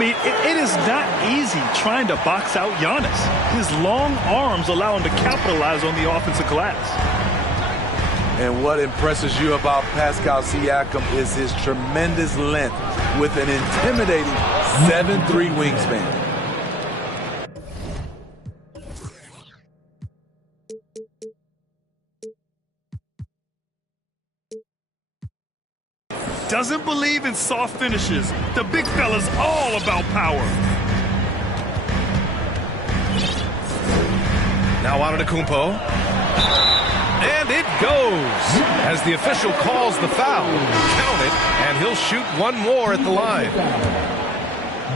mean, it is not easy trying to box out Giannis. His long arms allow him to capitalize on the offensive glass. And what impresses you about Pascal Siakam is his tremendous length with an intimidating 7'3" wingspan. Doesn't believe in soft finishes. The big fella's all about power. Now Antetkounmpo. And it goes. As the official calls the foul, count it, and he'll shoot one more at the line.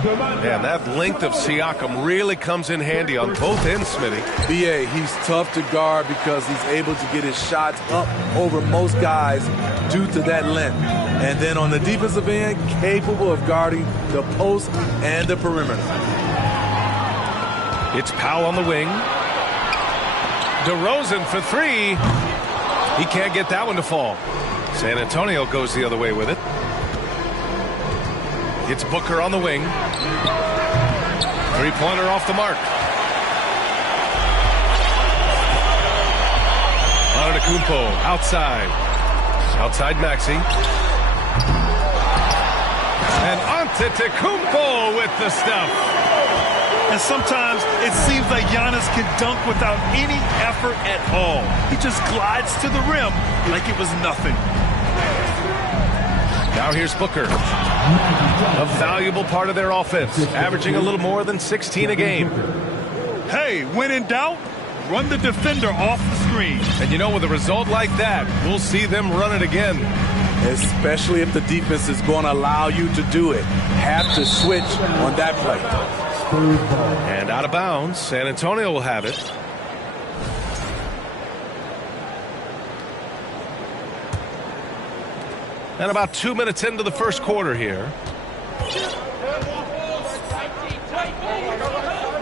And that length of Siakam really comes in handy on both ends, Smitty. B.A., he's tough to guard because he's able to get his shots up over most guys due to that length. And then on the defensive end, capable of guarding the post and the perimeter. It's Powell on the wing. DeRozan for three. He can't get that one to fall. San Antonio goes the other way with it. It's Booker on the wing. Three-pointer off the mark. Antetkounmpo outside. Outside Maxey. And Antetkounmpo with the stuff. And sometimes it seems like Giannis can dunk without any effort at all. He just glides to the rim like it was nothing. Now here's Booker. A valuable part of their offense, averaging a little more than 16 a game. Hey, when in doubt, run the defender off the screen. And you know, with a result like that, we'll see them run it again. Especially if the defense is going to allow you to do it. Have to switch on that play. And out of bounds, San Antonio will have it. And about 2 minutes into the first quarter here.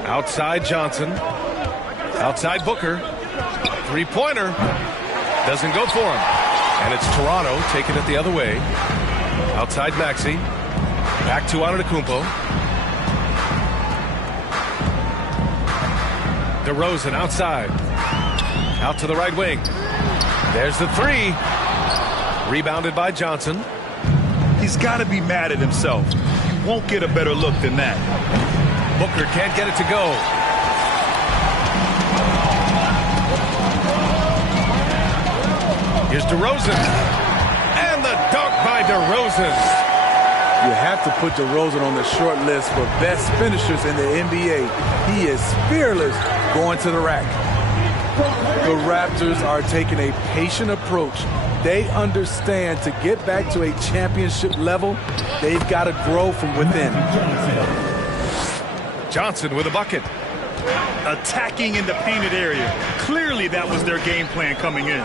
Outside Johnson. Outside Booker. Three-pointer. Doesn't go for him. And it's Toronto taking it the other way. Outside Maxey. Back to Antetkounmpo. DeRozan outside. Out to the right wing. There's the three. Rebounded by Johnson. He's got to be mad at himself. You won't get a better look than that. Booker can't get it to go. Here's DeRozan. And the dunk by DeRozan. You have to put DeRozan on the short list for best finishers in the NBA. He is fearless going to the rack. The Raptors are taking a patient approach. They understand to get back to a championship level, they've got to grow from within. Johnson with a bucket. Attacking in the painted area. Clearly that was their game plan coming in.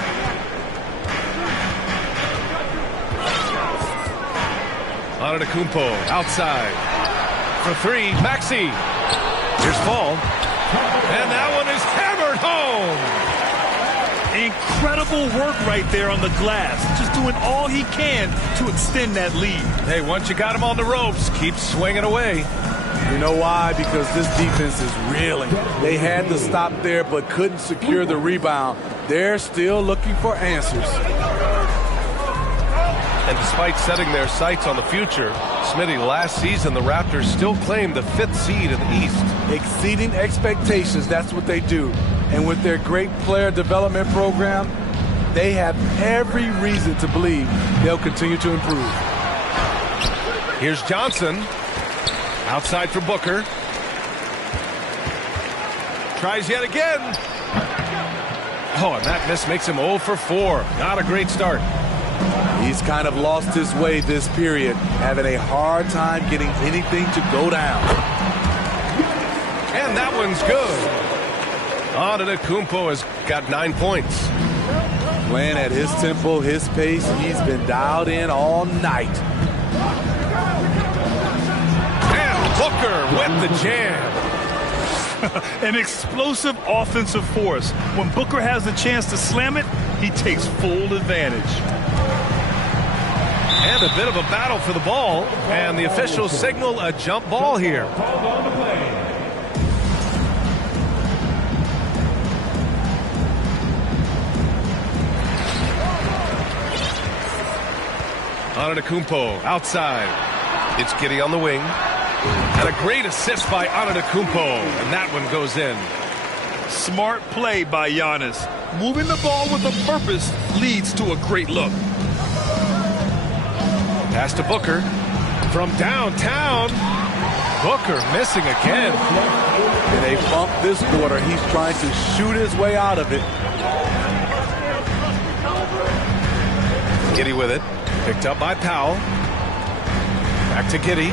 Antetkounmpo outside. For three, Maxey. Here's Paul. And that one is hammered home. Incredible work right there on the glass. Just doing all he can to extend that lead. Hey, once you got him on the ropes, keep swinging away. You know why? Because this defense is reeling. They had to stop there but couldn't secure the rebound. They're still looking for answers. And despite setting their sights on the future, Smitty, last season the Raptors still claimed the 5th seed in the East. Exceeding expectations, that's what they do. And with their great player development program, they have every reason to believe they'll continue to improve. Here's Johnson. Outside for Booker. Tries yet again. Oh, and that miss makes him 0 for 4. Not a great start. He's kind of lost his way this period, having a hard time getting anything to go down. And that one's good. Antetkounmpo has got 9 points. Playing at his tempo, his pace, he's been dialed in all night. And Booker with the jam. An explosive offensive force. When Booker has the chance to slam it, he takes full advantage. And a bit of a battle for the ball, and the officials signal a jump ball here. Antetkounmpo outside. It's Giddey on the wing. And a great assist by Antetkounmpo, and that one goes in. Smart play by Giannis. Moving the ball with a purpose leads to a great look. Pass to Booker from downtown. Booker missing again. And they bump this quarter. He's trying to shoot his way out of it. Giddey with it. Picked up by Powell. Back to Giddey.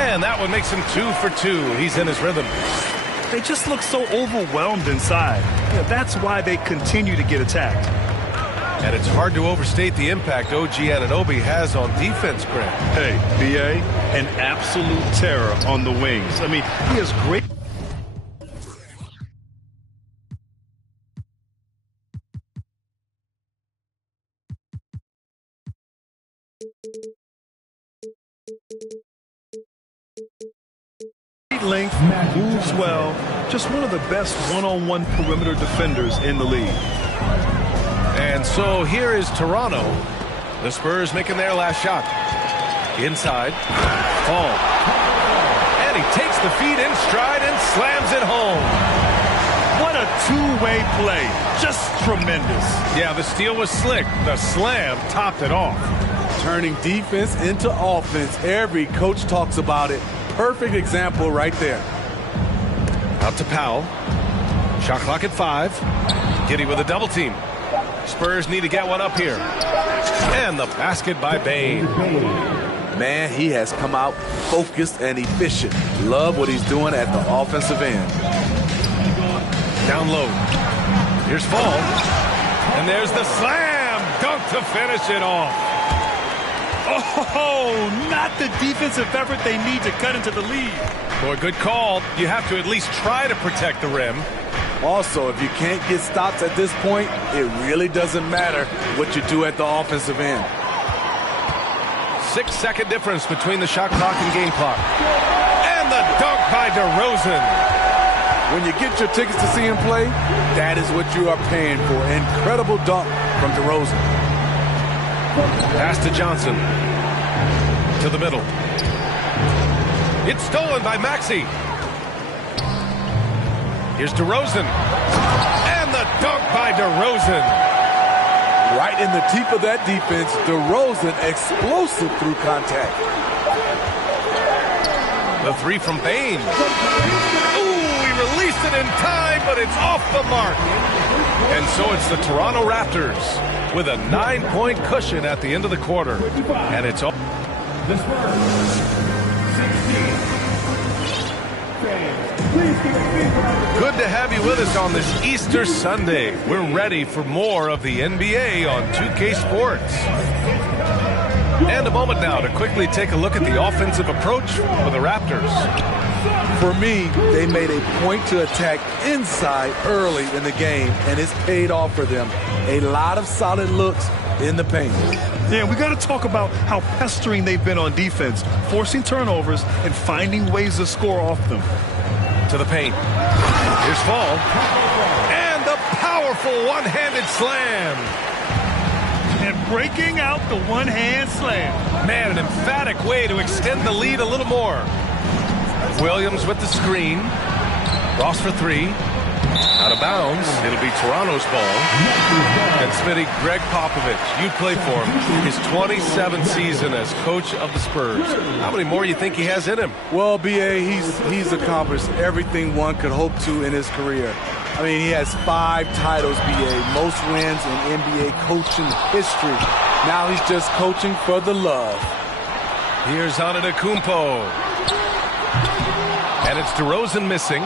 And that one makes him 2 for 2. He's in his rhythm. They just look so overwhelmed inside. Yeah, that's why they continue to get attacked. And it's hard to overstate the impact OG Anunoby has on defense, Grant. Hey, B.A., an absolute terror on the wings. I mean, he has great... length, moves well, just one of the best one-on-one perimeter defenders in the league. And so here is Toronto. The Spurs making their last shot. Inside. Fall. And he takes the feed in stride and slams it home. What a two-way play. Just tremendous. Yeah, the steal was slick. The slam topped it off. Turning defense into offense. Every coach talks about it. Perfect example right there. Out to Powell. Shot clock at 5. Giddey with a double team. Spurs need to get one up here. And the basket by Bane. Man, he has come out focused and efficient. Love what he's doing at the offensive end. Down low. Here's Fall. And there's the slam dunk to finish it off. Oh, not the defensive effort they need to cut into the lead. Boy, good call. You have to at least try to protect the rim. Also, if you can't get stops at this point, it really doesn't matter what you do at the offensive end. 6-second difference between the shot clock and game clock. And the dunk by DeRozan. When you get your tickets to see him play, that is what you are paying for. Incredible dunk from DeRozan. Pass to Johnson. To the middle. It's stolen by Maxey. Here's DeRozan. And the dunk by DeRozan. Right in the teeth of that defense, DeRozan explosive through contact. The three from Bane. Ooh, he released it in time, but it's off the mark. And so it's the Toronto Raptors with a 9-point cushion at the end of the quarter. And it's all. Good to have you with us on this Easter Sunday. We're ready for more of the NBA on 2K Sports. And a moment now to quickly take a look at the offensive approach for the Raptors. For me, they made a point to attack inside early in the game, and it's paid off for them. A lot of solid looks in the paint. Yeah, we got to talk about how pestering they've been on defense, forcing turnovers and finding ways to score off them. To the paint. Here's Fall. And the powerful one-handed slam. And breaking out the one-hand slam. Man, an emphatic way to extend the lead a little more. Williams with the screen. Ross for 3. Out of bounds. It'll be Toronto's ball. And Smitty, Greg Popovich, you played for him. His 27th season as coach of the Spurs. How many more you think he has in him? Well, B.A., he's accomplished everything one could hope to in his career. I mean, he has 5 titles, B.A., most wins in NBA coaching history. Now he's just coaching for the love. Here's Antetkounmpo. And it's DeRozan missing.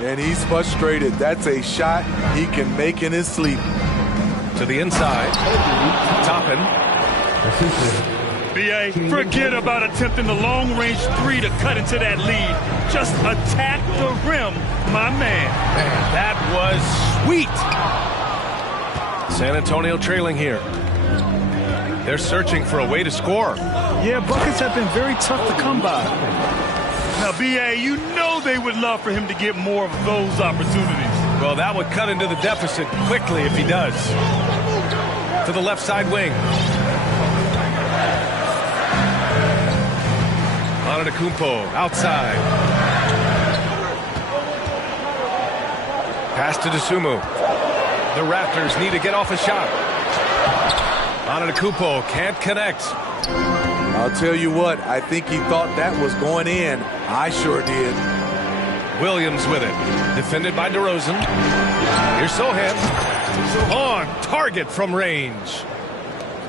And he's frustrated. That's a shot he can make in his sleep. To the inside. Toppin. B.A., forget about attempting the long-range 3 to cut into that lead. Just attack the rim, my man. That was sweet. San Antonio trailing here. They're searching for a way to score. Yeah, buckets have been very tough to come by. Now, B.A., you know they would love for him to get more of those opportunities. Well, that would cut into the deficit quickly if he does. To the left side wing. Antetkounmpo outside. Pass to Dosunmu. The Raptors need to get off a shot. Antetkounmpo can't connect. I'll tell you what, I think he thought that was going in. I sure did. Williams with it. Defended by DeRozan. Here's Sohan. On target from range.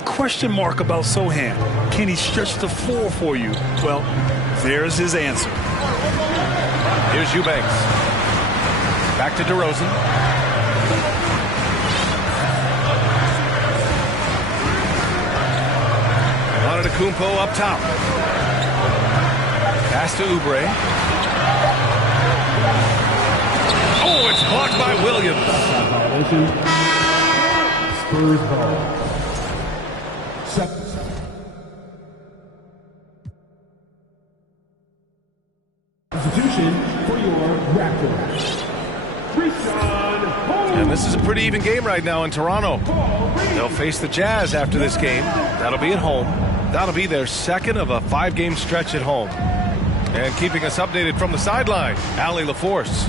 Question mark about Sohan. Can he stretch the floor for you? Well, there's his answer. Here's Eubanks. Back to DeRozan. Antetkounmpo up top. Pass to Oubre. Oh, it's blocked by Williams. Spurs ball. Substitution for your Raptors. And this is a pretty even game right now in Toronto. They'll face the Jazz after this game. That'll be at home. That'll be their second of a 5-game stretch at home. And keeping us updated from the sideline, Allie LaForce.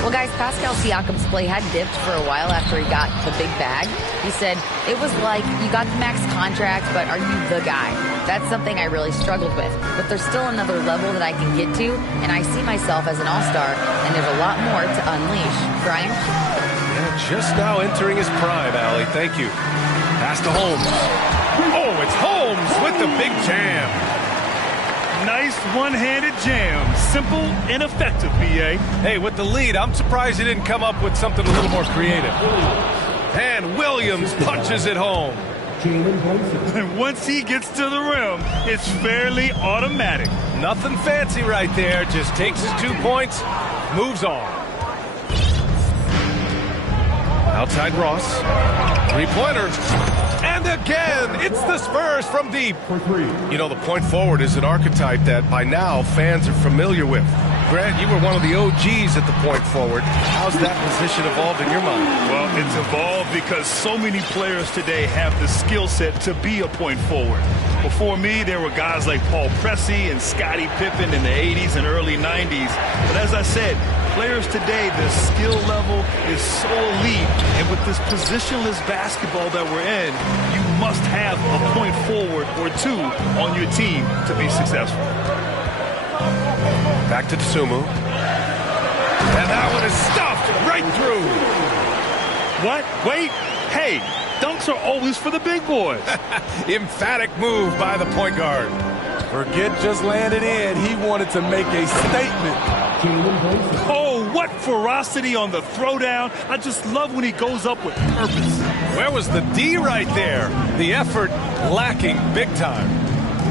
Well, guys, Pascal Siakam's play had dipped for a while after he got the big bag. He said, it was like, you got the max contract, but are you the guy? That's something I really struggled with. But there's still another level that I can get to, and I see myself as an all-star, and there's a lot more to unleash. Brian? Yeah, just now entering his prime, Allie. Thank you. Pass to Holmes. Oh, it's Holmes with the big jam. Nice one-handed jam. Simple and effective, B.A. Hey, with the lead, I'm surprised he didn't come up with something a little more creative. And Williams punches it home. And once he gets to the rim, it's fairly automatic. Nothing fancy right there. Just takes his 2 points, moves on. Outside Ross. Three-pointer. And again, it's the Spurs from deep. You know, the point forward is an archetype that by now fans are familiar with. Grant, you were one of the OGs at the point forward. How's that position evolved in your mind? Well, it's evolved because so many players today have the skill set to be a point forward. Before me, there were guys like Paul Pressey and Scottie Pippen in the 80s and early 90s. But as I said, players today, the skill level is so elite. And with this positionless basketball that we're in, you must have a point forward or two on your team to be successful. Back to Dosunmu. And that one is stuffed right through. What? Wait. Hey, dunks are always for the big boys. Emphatic move by the point guard. Forget just landing in. He wanted to make a statement. Oh, what ferocity on the throwdown. I just love when he goes up with purpose. Where was the D right there? The effort lacking big time.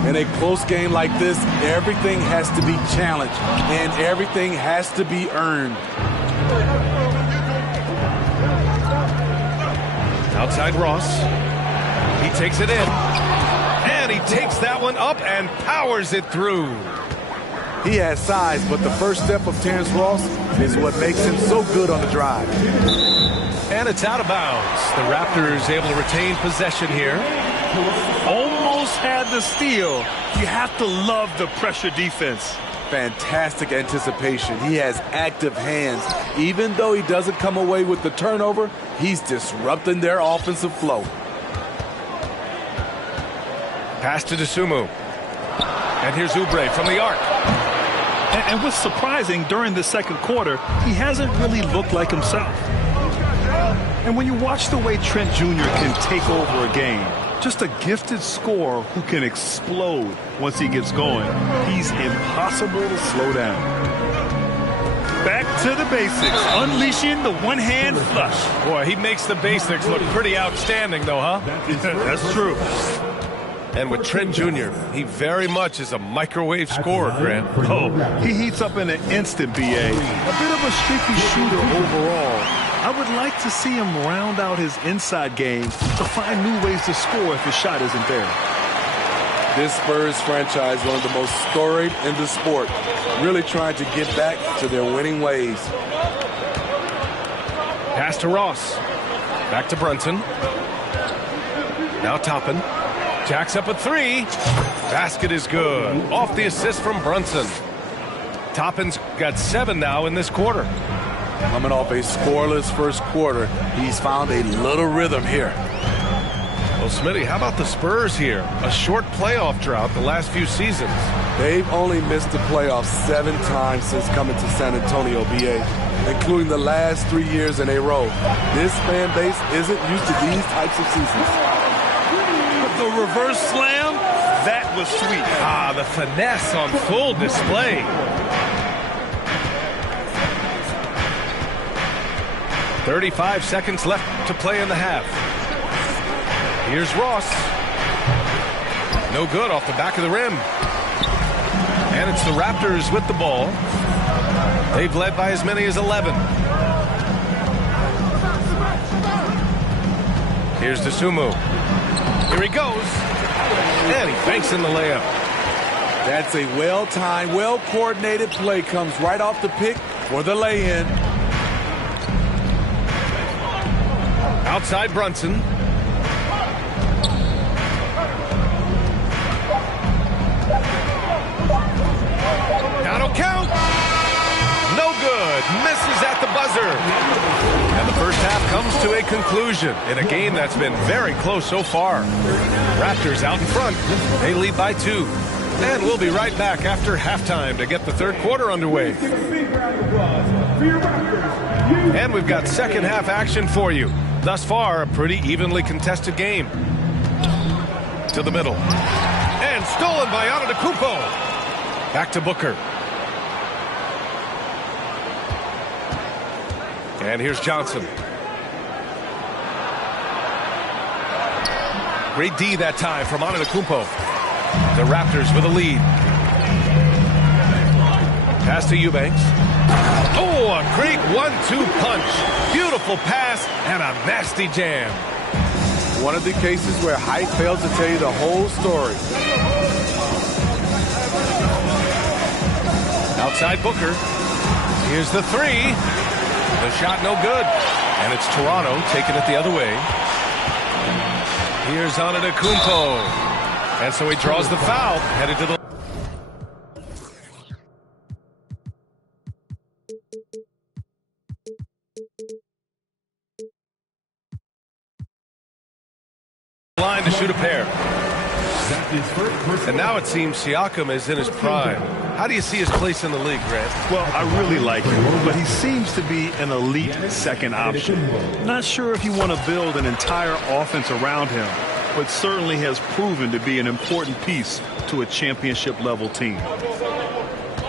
In a close game like this, everything has to be challenged, and everything has to be earned. Outside Ross. He takes it in. And he takes that one up and powers it through. He has size, but the first step of Terrence Ross is what makes him so good on the drive. And it's out of bounds. The Raptors able to retain possession here. Almost had the steal. You have to love the pressure defense. Fantastic anticipation. He has active hands. Even though he doesn't come away with the turnover, he's disrupting their offensive flow. Pass to Dosunmu. And here's Oubre from the arc. And what's surprising, during the second quarter, he hasn't really looked like himself. And when you watch the way Trent Jr. can take over a game, just a gifted scorer who can explode once he gets going. He's impossible to slow down. Back to the basics, unleashing the one-hand flush. Boy, he makes the basics look pretty outstanding, though, huh? That's true. And with Trent Jr., he very much is a microwave scorer, Grant. Oh, he heats up in an instant, B.A. A bit of a streaky shooter overall. I would like to see him round out his inside game to find new ways to score if his shot isn't there. This Spurs franchise, one of the most storied in the sport, really trying to get back to their winning ways. Pass to Ross. Back to Brunson. Now Toppin. Jacks up a three. Basket is good. Off the assist from Brunson. Toppin's got 7 now in this quarter. Coming off a scoreless first quarter, he's found a little rhythm here. Well, Smitty, how about the Spurs here? A short playoff drought the last few seasons. They've only missed the playoffs 7 times since coming to San Antonio, BA, including the last 3 years in a row. This fan base isn't used to these types of seasons. The reverse slam, that was sweet. Ah, the finesse on full display. 35 seconds left to play in the half. Here's Ross. No good off the back of the rim. And it's the Raptors with the ball. They've led by as many as 11. Here's Dosunmu. Here he goes. And he fakes in the layup. That's a well-timed, well-coordinated play. Comes right off the pick for the lay-in. Outside Brunson. That'll count. No good. Misses at the buzzer. And the first half comes to a conclusion in a game that's been very close so far. Raptors out in front. They lead by 2. And we'll be right back after halftime to get the third quarter underway. And we've got second half action for you. Thus far, a pretty evenly contested game. To the middle. And stolen by Antetkounmpo. Back to Booker. And here's Johnson. Great D that time from Antetkounmpo. The Raptors with a lead. Pass to Eubanks. Oh, a great 1-2 punch. Beautiful pass and a nasty jam. One of the cases where height fails to tell you the whole story. Outside Booker. Here's the 3. The shot no good. And it's Toronto taking it the other way. Here's Antetkounmpo. And so he draws the foul. Headed to the line to shoot a pair. And now it seems Siakam is in his prime. How do you see his place in the league, Grant? Well, I really like him, but he seems to be an elite second option. Not sure if you want to build an entire offense around him, but certainly has proven to be an important piece to a championship-level team.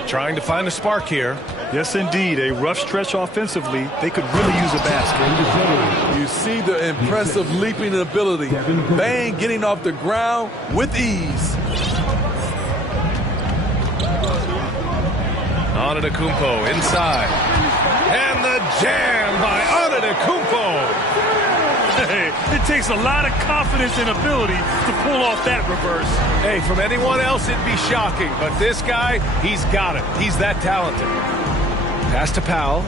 Trying to find a spark here. Yes, indeed. A rough stretch offensively. They could really use a basket. You see the impressive leaping ability. Bang getting off the ground with ease. Antetkounmpo inside. And the jam by Antetkounmpo. Hey, it takes a lot of confidence and ability to pull off that reverse. Hey, from anyone else, it'd be shocking. But this guy, he's got it. He's that talented. Pass to Powell.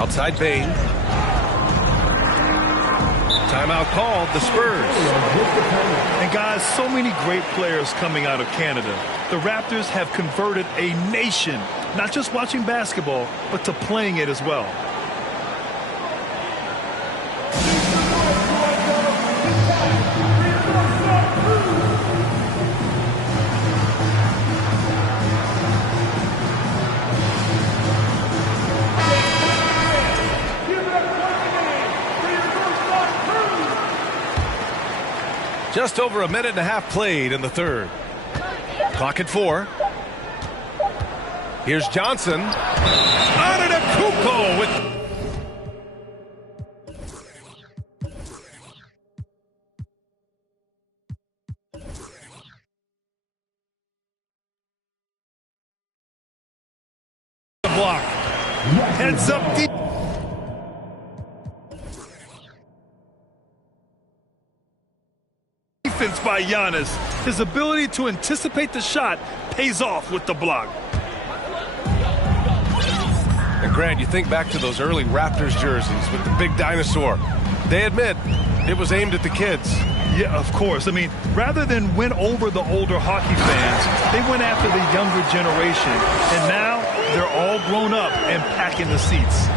Outside Bain. Timeout called, the Spurs. And guys, so many great players coming out of Canada. The Raptors have converted a nation, not just watching basketball, but to playing it as well. Just over a minute and a half played in the third. Clock at 4. Here's Johnson. Antetkounmpo with the block. Heads up deep. by Giannis. His ability to anticipate the shot pays off with the block. And Grant, you think back to those early Raptors jerseys with the big dinosaur. They admit it was aimed at the kids. Yeah, of course. I mean, rather than win over the older hockey fans, they went after the younger generation. And now they're all grown up and packing the seats.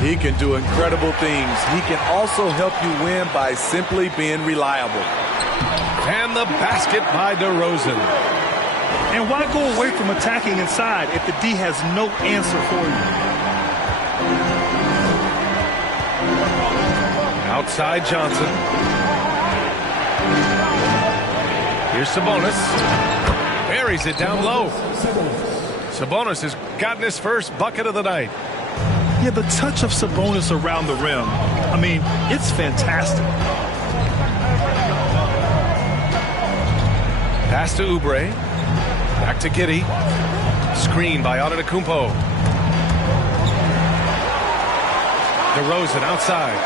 He can do incredible things. He can also help you win by simply being reliable. And the basket by DeRozan. And why go away from attacking inside if the D has no answer for you? Outside Johnson. Here's Sabonis. Buries it down low. Sabonis has gotten his first bucket of the night. Yeah, the touch of Sabonis around the rim, I mean, it's fantastic. Pass to Oubre. Back to Giddey. Screen by Antetkounmpo. DeRozan outside.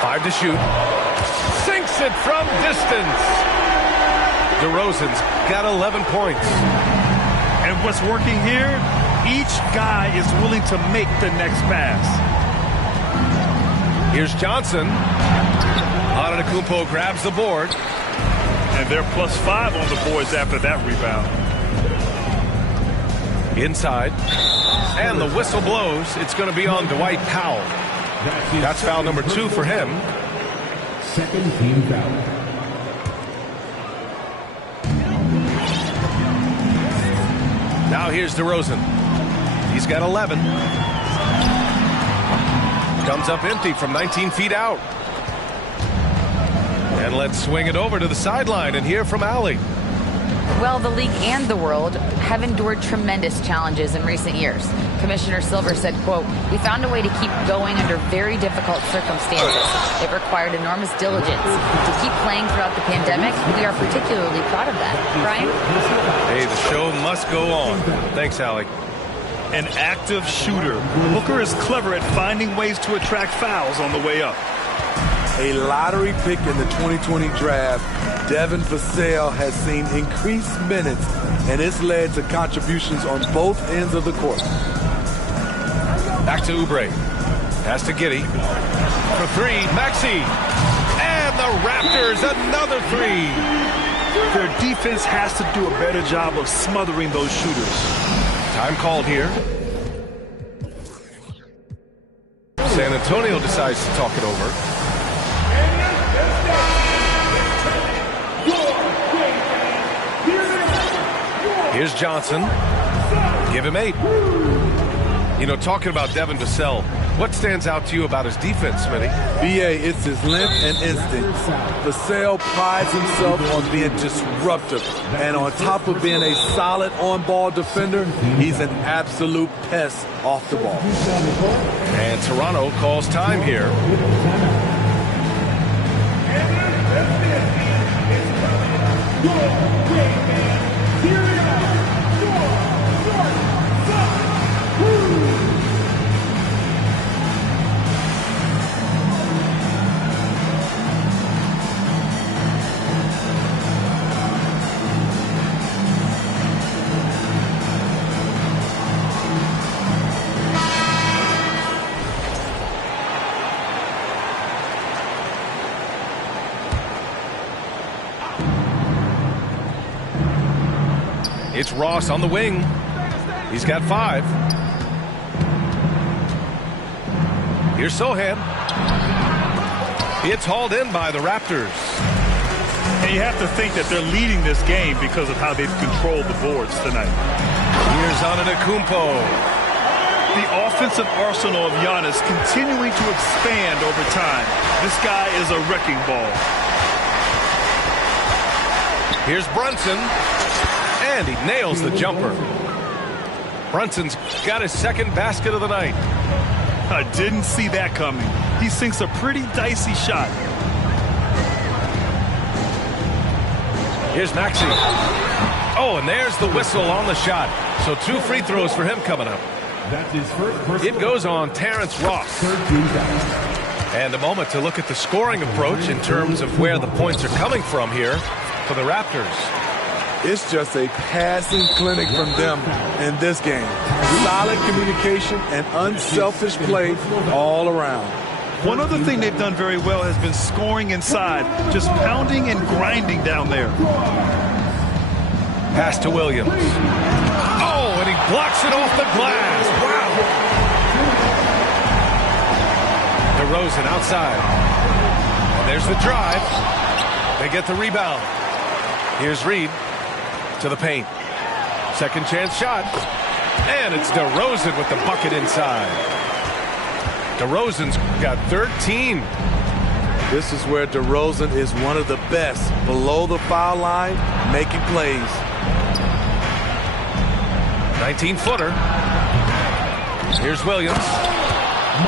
5 to shoot. Sinks it from distance. DeRozan's got 11 points. And what's working here? Each guy is willing to make the next pass. Here's Johnson. Antetkounmpo grabs the board. And they're +5 on the boards after that rebound. Inside. And the whistle blows. It's going to be on Dwight Powell. That's foul number 2 for him. Second team foul. Now here's DeRozan. He's got 11. Comes up empty from 19 feet out. And let's swing it over to the sideline and hear from Allie. Well, the league and the world have endured tremendous challenges in recent years. Commissioner Silver said, quote, "We found a way to keep going under very difficult circumstances. It required enormous diligence. To keep playing throughout the pandemic, we are particularly proud of that." Brian? Hey, the show must go on. Thanks, Allie. An active shooter. Booker is clever at finding ways to attract fouls on the way up. A lottery pick in the 2020 draft, Devin Vassell has seen increased minutes, and it's led to contributions on both ends of the court. Back to Oubre. Pass to Giddey. For 3, Maxey. And the Raptors, another 3. Their defense has to do a better job of smothering those shooters. Time called here. San Antonio decides to talk it over. Here's Johnson. Give him 8. You know, talking about Devin Vassell, what stands out to you about his defense, Smitty? BA, it's his length and instinct. Vassell prides himself on being disruptive. And on top of being a solid on-ball defender, he's an absolute pest off the ball. And Toronto calls time here. It's Ross on the wing. He's got 5. Here's Sohan. It's hauled in by the Raptors. And you have to think that they're leading this game because of how they've controlled the boards tonight. Here's Antetkounmpo. The offensive arsenal of Giannis continuing to expand over time. This guy is a wrecking ball. Here's Brunson. And he nails the jumper. Brunson's got his second basket of the night. I didn't see that coming. He sinks a pretty dicey shot. Here's Maxey. Oh, and there's the whistle on the shot. So 2 free throws for him coming up. That's his first. It goes on Terrence Ross. And a moment to look at the scoring approach in terms of where the points are coming from here for the Raptors. It's just a passing clinic from them in this game. Solid communication and unselfish play all around. One other thing they've done very well has been scoring inside, just pounding and grinding down there. Pass to Williams. Oh, and he blocks it off the glass. Wow. DeRozan outside. And there's the drive. They get the rebound. Here's Reed to the paint. Second chance shot. And it's DeRozan with the bucket inside. DeRozan's got 13. This is where DeRozan is one of the best. Below the foul line, making plays. 19-footer. Here's Williams.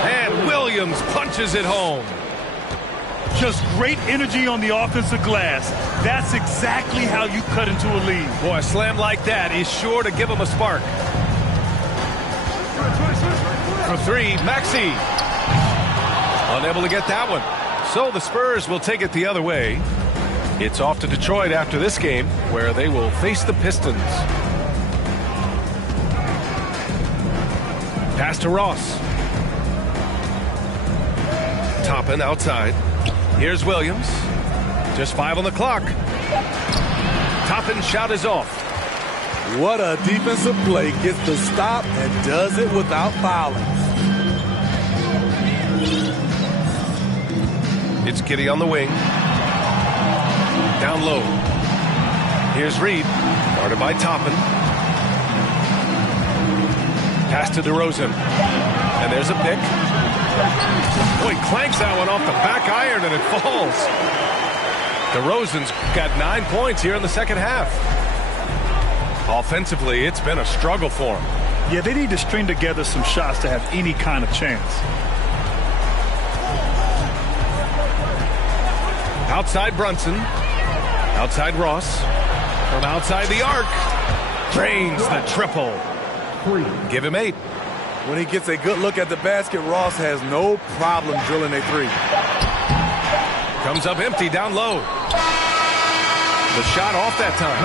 And Williams punches it home. Just great energy on the offensive glass. That's exactly how you cut into a lead. Boy, a slam like that is sure to give him a spark. For three, Maxey. Unable to get that one. So the Spurs will take it the other way. It's off to Detroit after this game, where they will face the Pistons. Pass to Ross. Toppin outside. Here's Williams. Just 5 on the clock. Toppin's shot is off. What a defensive play. Gets the stop and does it without fouling. It's Giddey on the wing. Down low. Here's Reed. Guarded by Toppin. Pass to DeRozan. And there's a pick. Boy, clanks that one off the back iron and it falls. DeRozan's got 9 points here in the second half. Offensively, it's been a struggle for him. Yeah, they need to string together some shots to have any kind of chance. Outside Brunson. Outside Ross. From outside the arc. Drains the triple. Give him 8. When he gets a good look at the basket, Ross has no problem drilling a three. Comes up empty down low. The shot off that time.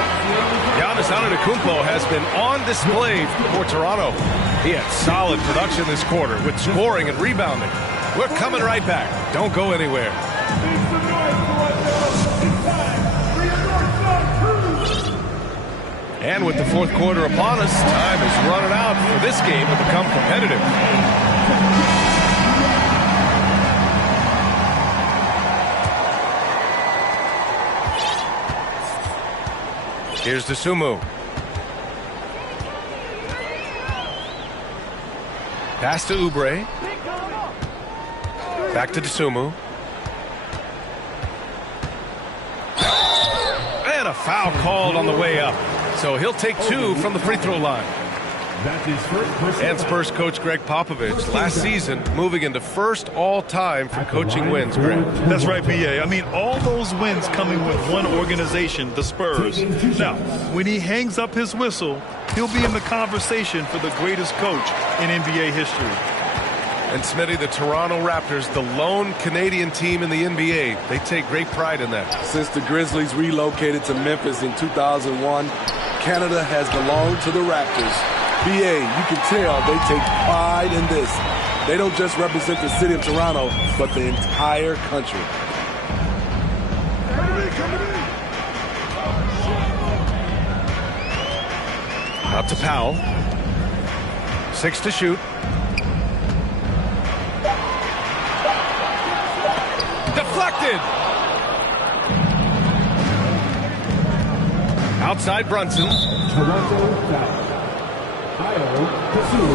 Giannis Antetkounmpo has been on display for Toronto. He had solid production this quarter with scoring and rebounding. We're coming right back. Don't go anywhere. And with the fourth quarter upon us, time is running out for this game to become competitive. Here's Dosunmu. Pass to Oubre. Back to Dosunmu. And a foul called on the way up. So he'll take 2 from the free throw line. And Spurs coach Greg Popovich last season moving into first all-time for coaching wins, Greg. That's right, B.A. I mean, all those wins coming with one organization, the Spurs. Now, when he hangs up his whistle, he'll be in the conversation for the greatest coach in NBA history. And Smitty, the Toronto Raptors, the lone Canadian team in the NBA, they take great pride in that. Since the Grizzlies relocated to Memphis in 2001, Canada has belonged to the Raptors. BA, you can tell they take pride in this. They don't just represent the city of Toronto, but the entire country. Out to Powell. 6 to shoot. Deflected. Outside Brunson. Toronto foul. Kyle Kuzma.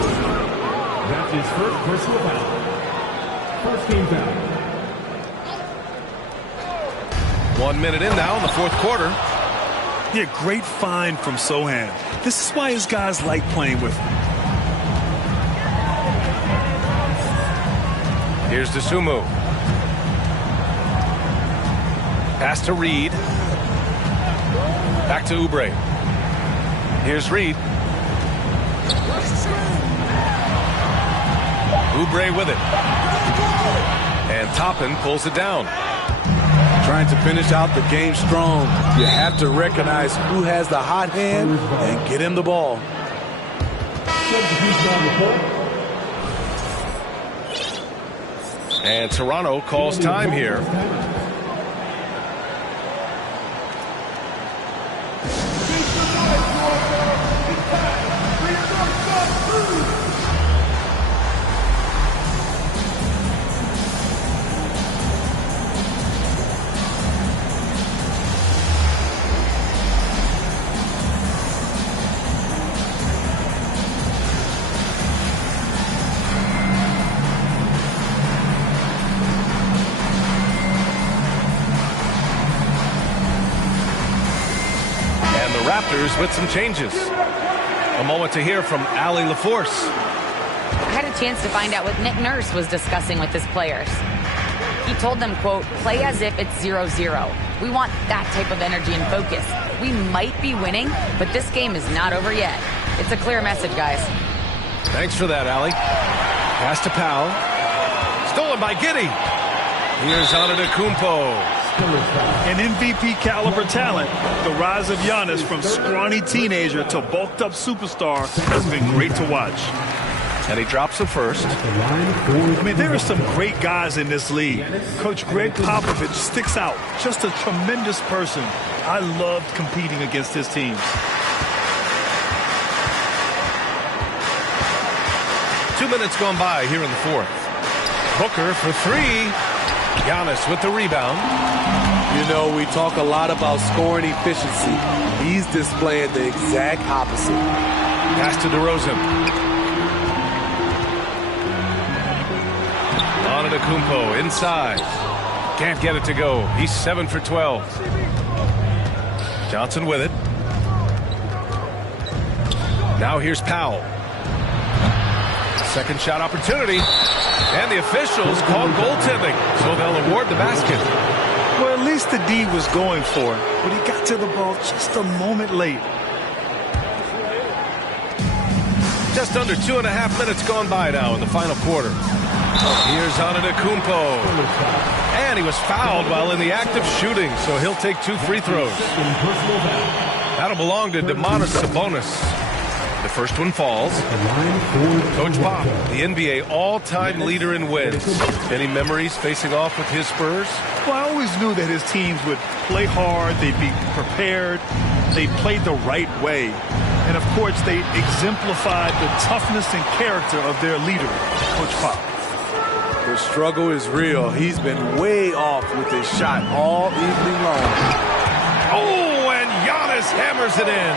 That's his first personal foul. First team foul. 1 minute in now in the fourth quarter. Yeah, great find from Sohan. This is why his guys like playing with him. Here's Dosunmu. Pass to Reed. Back to Oubre. Here's Reed. Oubre with it. And Toppin pulls it down. Trying to finish out the game strong. You have to recognize who has the hot hand and get him the ball. And Toronto calls time here. With some changes. A moment to hear from Allie LaForce. I had a chance to find out what Nick Nurse was discussing with his players. He told them, quote, play as if it's 0-0. We want that type of energy and focus. We might be winning, but this game is not over yet. It's a clear message, guys. Thanks for that, Allie. Pass to Powell. Stolen by Giddey. Here's Antetkounmpo. An MVP caliber talent. The rise of Giannis from scrawny teenager to bulked up superstar has been great to watch. And he drops the first. I mean, there are some great guys in this league. Coach Greg Popovich sticks out. Just a tremendous person. I loved competing against his teams. Two minutes gone by here in the fourth. Booker for three. Giannis with the rebound. You know, we talk a lot about scoring efficiency. He's displaying the exact opposite. Pass to DeRozan. Antetkounmpo inside. Can't get it to go. He's 7 for 12. Johnson with it. Now here's Powell. Second shot opportunity. And the officials called goaltending, so they'll award the basket. Well, at least the D was going for it, but he got to the ball just a moment late. Just under 2.5 minutes gone by now in the final quarter. Here's Antetkounmpo. And he was fouled while in the act of shooting, so he'll take 2 free throws. That'll belong to Domantas Sabonis. The first one falls. Coach Pop, the NBA all-time leader in wins. Any memories facing off with his Spurs? Well, I always knew that his teams would play hard, they'd be prepared, they played the right way. And, of course, they exemplified the toughness and character of their leader, Coach Pop. The struggle is real. He's been way off with his shot all evening long. Oh, and Giannis hammers it in.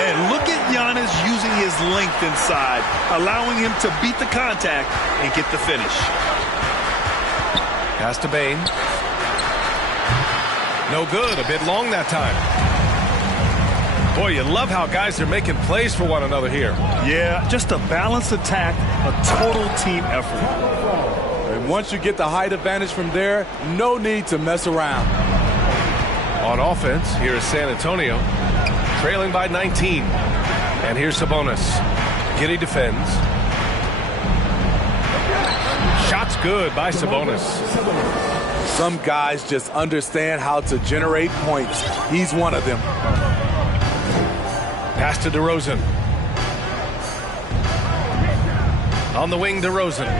And look at Giannis using his length inside, allowing him to beat the contact and get the finish. Pass to Bane. No good. A bit long that time. Boy, you love how guys are making plays for one another here. Yeah, just a balanced attack, a total team effort. And once you get the height advantage from there, no need to mess around. On offense, here is San Antonio. Trailing by 19. And here's Sabonis. Giddey defends. Shot's good by Sabonis. Some guys just understand how to generate points. He's one of them. Pass to DeRozan. On the wing, DeRozan.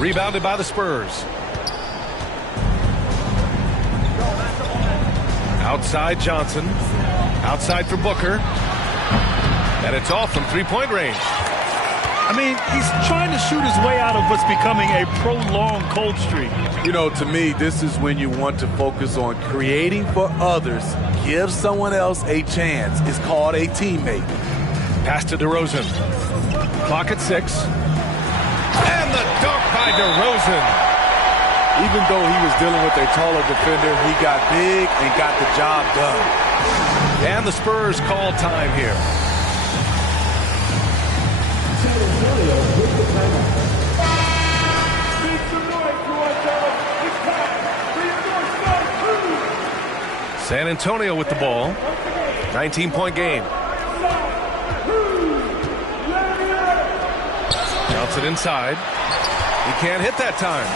Rebounded by the Spurs. Outside Johnson. Outside for Booker. And it's off from three-point range. I mean, he's trying to shoot his way out of what's becoming a prolonged cold streak. You know, to me, this is when you want to focus on creating for others. Give someone else a chance. It's called a teammate. Pass to DeRozan. Clock at 6. And the dunk by DeRozan. Even though he was dealing with a taller defender, he got big and got the job done. And the Spurs call time here. San Antonio with the ball. 19-point game. Johnson inside. He can't hit that time.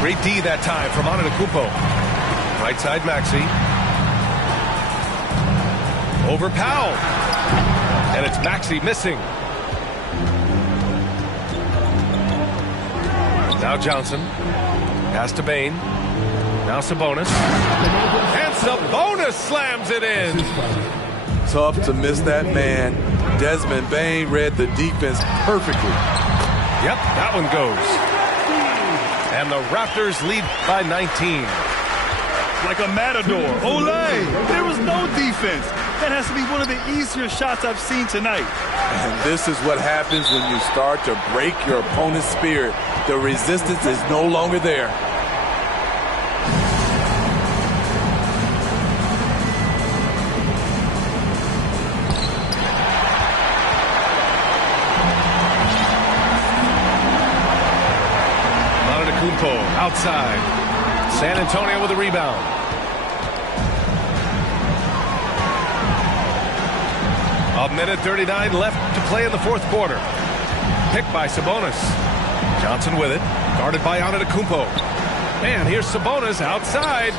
Great D that time from Antetkounmpo. Right side Maxey. Over Powell. And it's Maxey missing. Now Johnson. Pass to Bain. Now Sabonis. And Sabonis slams it in. Tough to miss that man. Desmond Bain read the defense perfectly. Yep, that one goes. And the Raptors lead by 19. Like a matador. Olay! There was no defense. That has to be one of the easier shots I've seen tonight. And this is what happens when you start to break your opponent's spirit. The resistance is no longer there. Antetkounmpo outside. San Antonio with a rebound. A minute 39 left to play in the fourth quarter. Picked by Sabonis. Johnson with it. Guarded by Antetkounmpo. And here's Sabonis outside.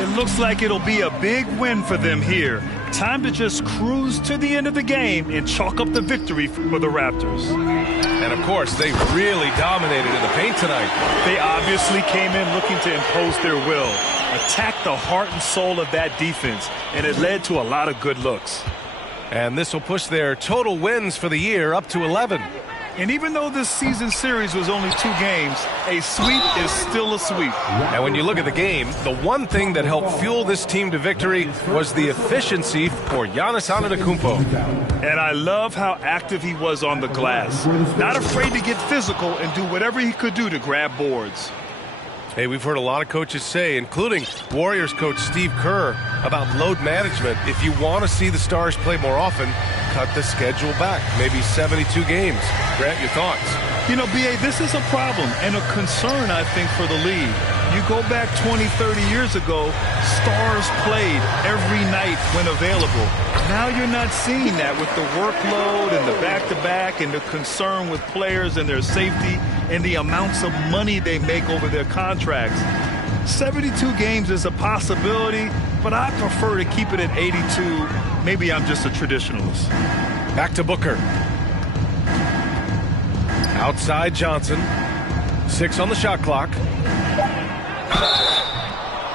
It looks like it'll be a big win for them here. Time to just cruise to the end of the game and chalk up the victory for the Raptors. And of course, they really dominated in the paint tonight. They obviously came in looking to impose their will, attack the heart and soul of that defense, and it led to a lot of good looks. And this will push their total wins for the year up to 11. And even though this season series was only 2 games, a sweep is still a sweep. And when you look at the game, the one thing that helped fuel this team to victory was the efficiency for Giannis Antetokounmpo. And I love how active he was on the glass. Not afraid to get physical and do whatever he could do to grab boards. Hey, we've heard a lot of coaches say, including Warriors coach Steve Kerr, about load management. If you want to see the Stars play more often, cut the schedule back, maybe 72 games. Grant, your thoughts? You know, B.A., this is a problem and a concern, I think, for the league. You go back 20, 30 years ago, Stars played every night when available. Now you're not seeing that with the workload and the back-to-back and the concern with players and their safety and the amounts of money they make over their contracts. 72 games is a possibility, but I prefer to keep it at 82. Maybe I'm just a traditionalist. Back to Booker. Outside Johnson. 6 on the shot clock.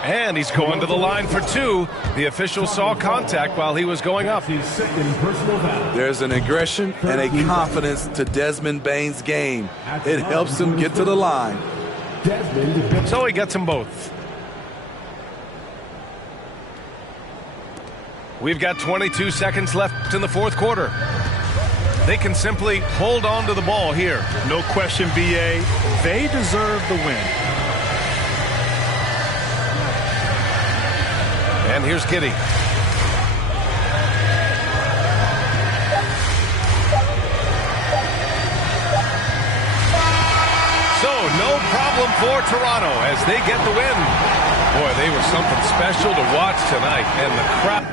And he's going to the line for 2. The official saw contact while he was going up. There's an aggression and a confidence to Desmond Bain's game. It helps him get to the line. So he gets them both. We've got 22 seconds left in the fourth quarter. They can simply hold on to the ball here. No question, B.A. They deserve the win. And here's Giddey. So no problem for Toronto as they get the win. Boy, they were something special to watch tonight, and the crowd